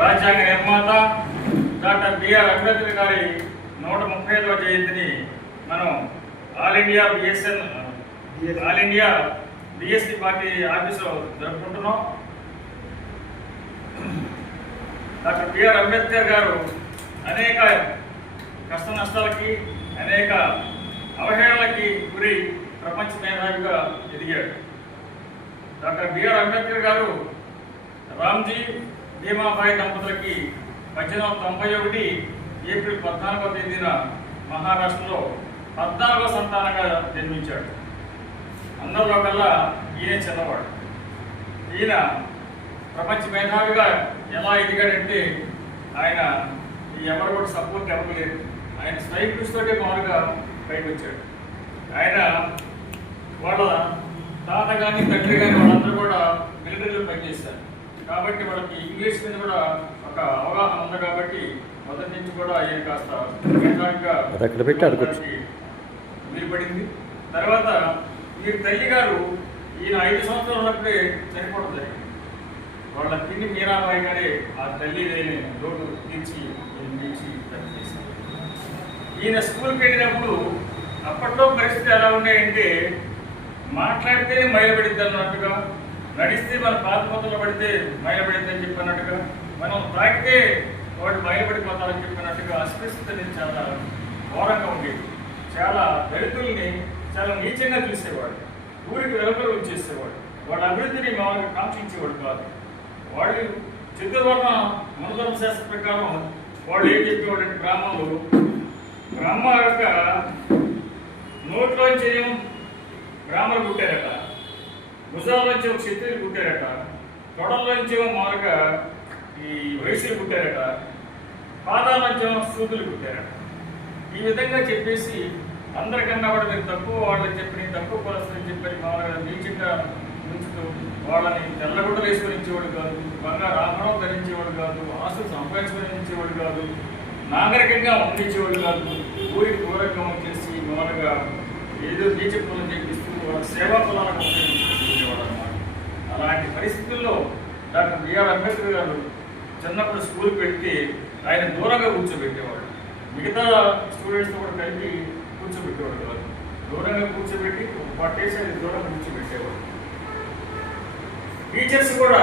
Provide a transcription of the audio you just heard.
రాజ్యాంగ నిర్మాత doctor BR Ambedkar గారి 135వ జయంతిని మనం ఆల్ ఇండియా బిఎస్సి పార్టీ ఆఫీసులో జరుపుకుంటున్నాం. డాక్టర్ బిఆర్ అంబేద్కర్ గారు అనేక కష్ట నష్టాలకి, అనేక అవహేళనకి గురి ప్రపంచ మేధావిగా ఎదిగాడు. డాక్టర్ బిఆర్ అంబేద్కర్ గారు రామ్జీ భీమాబాయి దంపతులకి 1891 ఏప్రిల్ 14వ తేదీన మహారాష్ట్రలో 14వ సంతానంగా జన్మించాడు. అందరిలో కల్లా ఈయన చిన్నవాడు. ఈయన ప్రపంచ మేధావిగా ఎలా ఎదిగాడంటే ఆయన ఎవరు కూడా సపోర్ట్ ఇవ్వలేదు. ఆయన స్ట్రైక్ తోటే మామూలుగా పైకి వచ్చాడు. ఆయన వాళ్ళ తాత కానీ తండ్రి కానీ వాళ్ళందరూ కూడా మిలిటరీలో పనిచేశారు కాబట్టి వాళ్ళకి ఇంగ్లీష్ మీద కూడా ఒక అవగాహన ఉంది. కాబట్టి మొదటి నుంచి కూడా ఆయన కాస్త మేధావిగా వీలుపడింది. తర్వాత వీరి తల్లి గారు ఈయన 5 సంవత్సరాలు ఉన్నప్పుడే చనిపోవడం జరిగింది. వాళ్ళ పిన్ని మీరాబాయి గారే ఆ తల్లి లేని లోటు తీర్చి చేశారు. ఈయన స్కూల్కి వెళ్ళినప్పుడు అప్పట్లో పరిస్థితి ఎలా ఉన్నాయంటే మాట్లాడితే మైలబడిద్ది అన్నట్టుగా, నడిస్తే మన పాతపోతలో పడితే మైలబడిద్ది అని చెప్పినట్టుగా, మనం తాకితే వాడు మైలబడిపోతారని చెప్పినట్టుగా అస్పృశ్యత అనేది చాలా ఘోరంగా ఉండేది. చాలా దళితుల్ని చాలా నీచంగా చూసేవాడు. ఊరికి వెలుపల ఉంచేసేవాడు. వాళ్ళ అభివృద్ధిని మామూలుగా కాంక్షించేవాడు కాదు. వాళ్ళు చతుర్వర్ణ మనధర్మ శాస్త్ర ప్రకారం వాళ్ళు ఏం చెప్పేవాడు అంటే బ్రాహ్మణ యొక్క నోట్లోంచి బ్రాహ్మణులు పుట్టారట, భుజాల్లోంచి ఒక క్షత్రియులు పుట్టారట, తొడల్లోంచి మామూలుగా ఈ వయసులు పుట్టారట, పాదాల్లోంచి సూదులు పుట్టారట. ఈ విధంగా చెప్పేసి అందరికన్నా కూడా మీరు తక్కువ వాళ్ళని చెప్పి తక్కువ పరిస్థితులు చెప్పని మామూలుగా నీచంగా ఉంచుతూ వాళ్ళని తెల్లగుడ్డలు వేసుకొని ఇచ్చేవాడు కాదు, బంగారు ఆభరణం ధరించేవాడు కాదు, ఆస్తులు సంపాదించుకొని ఇచ్చేవాడు కాదు, నాగరికంగా ఉండించేవాడు కాదు. ఊరికి దూరంగా వచ్చేసి మామూలుగా ఏదో నీచ పనులు చేపిస్తూ వాళ్ళ సేవా ఫలాలకు ఉపయోగించేవాడు అన్నమాట. అలాంటి పరిస్థితుల్లో డాక్టర్ బిఆర్ అంబేద్కర్ గారు చిన్నప్పుడు స్కూల్కి పెడితే ఆయన దూరంగా కూర్చోబెట్టేవాడు. మిగతా స్టూడెంట్స్తో కూడా కలిపి కూర్చోబెట్టేవాడు కాదు. దూరంగా కూర్చోబెట్టి పట్టేసి అది దూరంగా కూర్చోబెట్టేవాడు. టీచర్స్ కూడా